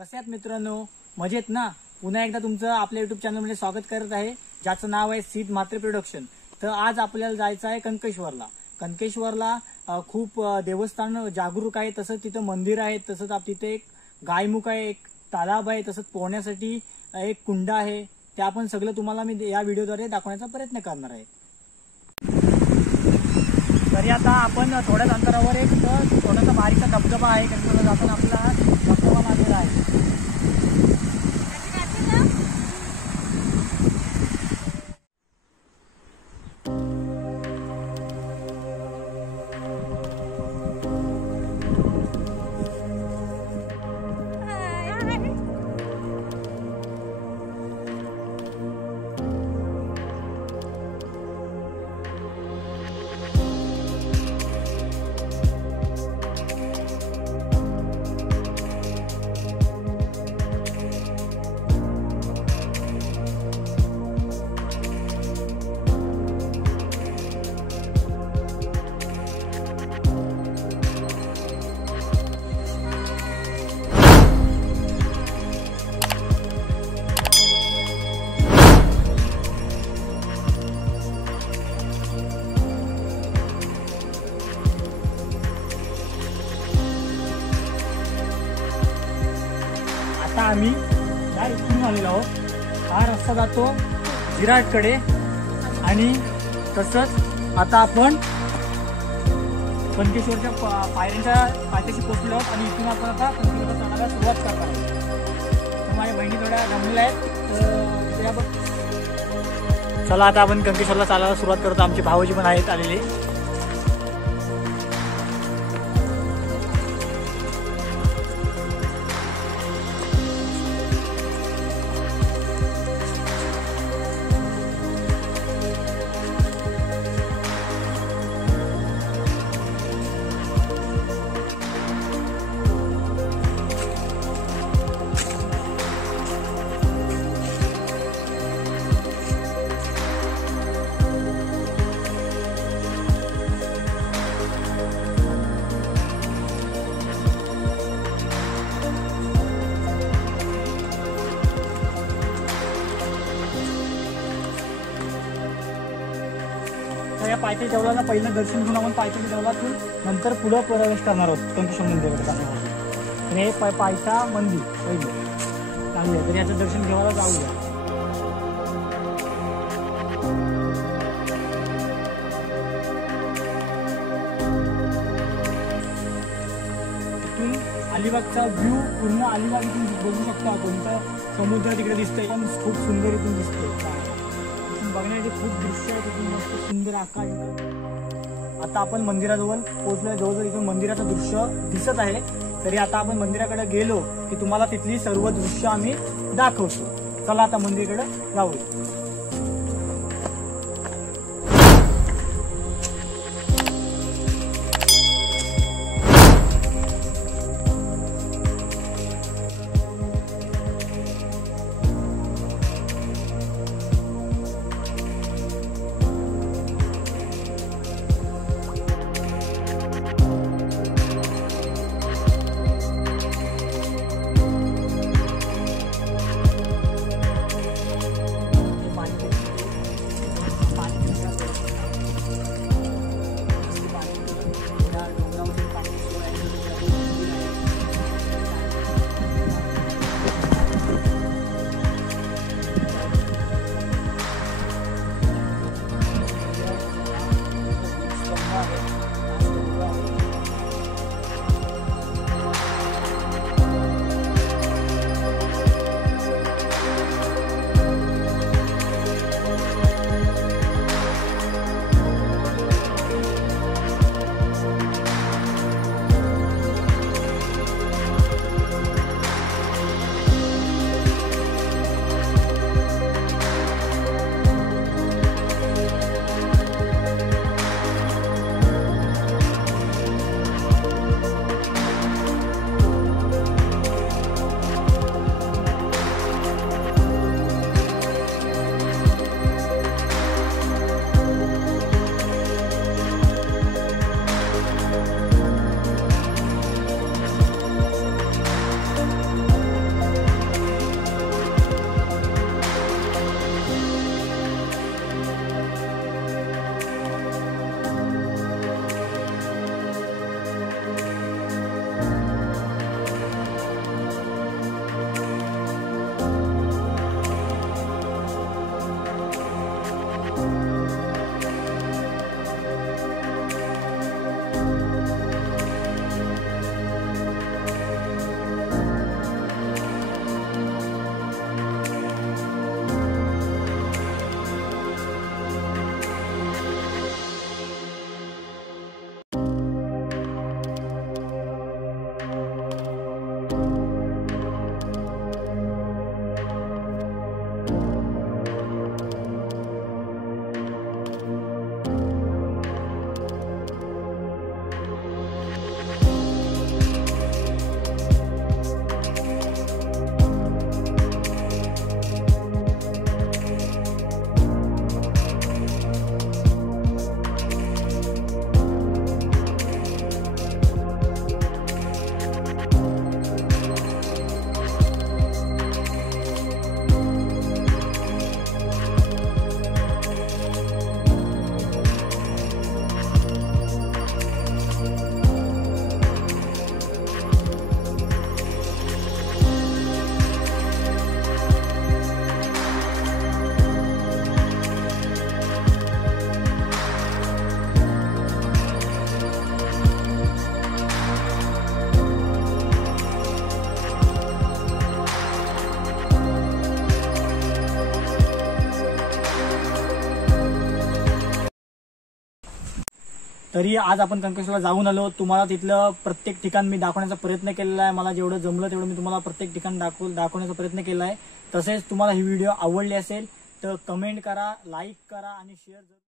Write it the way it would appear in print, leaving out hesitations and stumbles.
कसे आहात मित्रांनो, मजेत ना? पुन्हा एकदा तुमचं आपल्या युट्यूब चॅनलमध्ये स्वागत करत आहे, ज्याचं नाव आहे सिद्ध म्हात्रे प्रोडक्शन। तर आज आपल्याला जायचं आहे कनकेश्वरला। कनकेश्वरला खूप देवस्थान जागरूक आहे, तसंच तिथं मंदिर आहे, तसंच तिथे एक गायमुख आहे, एक तालाब आहे, तसंच पोहण्यासाठी एक कुंड आहे। ते आपण सगळं तुम्हाला मी या व्हिडिओद्वारे दाखवण्याचा प्रयत्न करणार आहे। तरी आता आपण थोड्याच अंतरावर एक थोडासा बारीकसा धबधबा आहे, कनकेश्वरला जाताना आपला धबधबा लागलेला आहे। आता आम्ही या इथून आलेलो आहोत। हा रस्ता जातो विराटकडे आणि तसंच आता आपण कनकेश्वरच्या पायऱ्यांच्या पायथ्याशी पोहोचलो आहोत आणि इथून आपण आता कनकेश्वरला जाण्याला सुरुवात करणार आहोत। माझ्या बहिणी थोड्या जमलेल्या आहेत, चला आता आपण कनकेश्वरला चालायला सुरुवात करतो। आमचे भाऊजी पण आहेत आलेले। या पायथ्याच्या देवळाला पहिलं दर्शन घेऊन आपण पायथ्याच्या देवळातून नंतर पुढे प्रवेश करणार आहोत कनकेश्वर मंदिराकडे। आणि हे पायथा मंदिर पहिलं चांगलं आहे, तर याचं दर्शन घेवायला जाऊया। इथून अलिबागचा व्ह्यू पूर्ण अलिबाग इथून बघू शकता। कोणता समुद्र तिकडे दिसतंय, पण खूप सुंदर इथून दिसतंय। बघण्याचे खूप दृश्य आहे, तिथून मस्त सुंदर आकाश। आता आपण मंदिराजवळ पोहोचलोय, जवळजवळ इथून मंदिराचं दृश्य दिसत आहे। तरी आता आपण मंदिराकडे गेलो की तुम्हाला तिथली सर्व दृश्य आम्ही दाखवतो। चला आता मंदिराकडे जाऊया। तरी आज आपण कंकेश्वरला जाऊन आलो. तुम्हाला तिथलं प्रत्येक ठिकाण मी दाखवण्याचा प्रयत्न केलेला आहे. मला जेवढं जमलं तेवढं मी तुम्हाला प्रत्येक ठिकाण दाखवण्याचा प्रयत्न केला आहे. तसेच तुम्हाला ही व्हिडिओ आवडली असेल तर कमेंट करा, लाईक करा आणि शेअर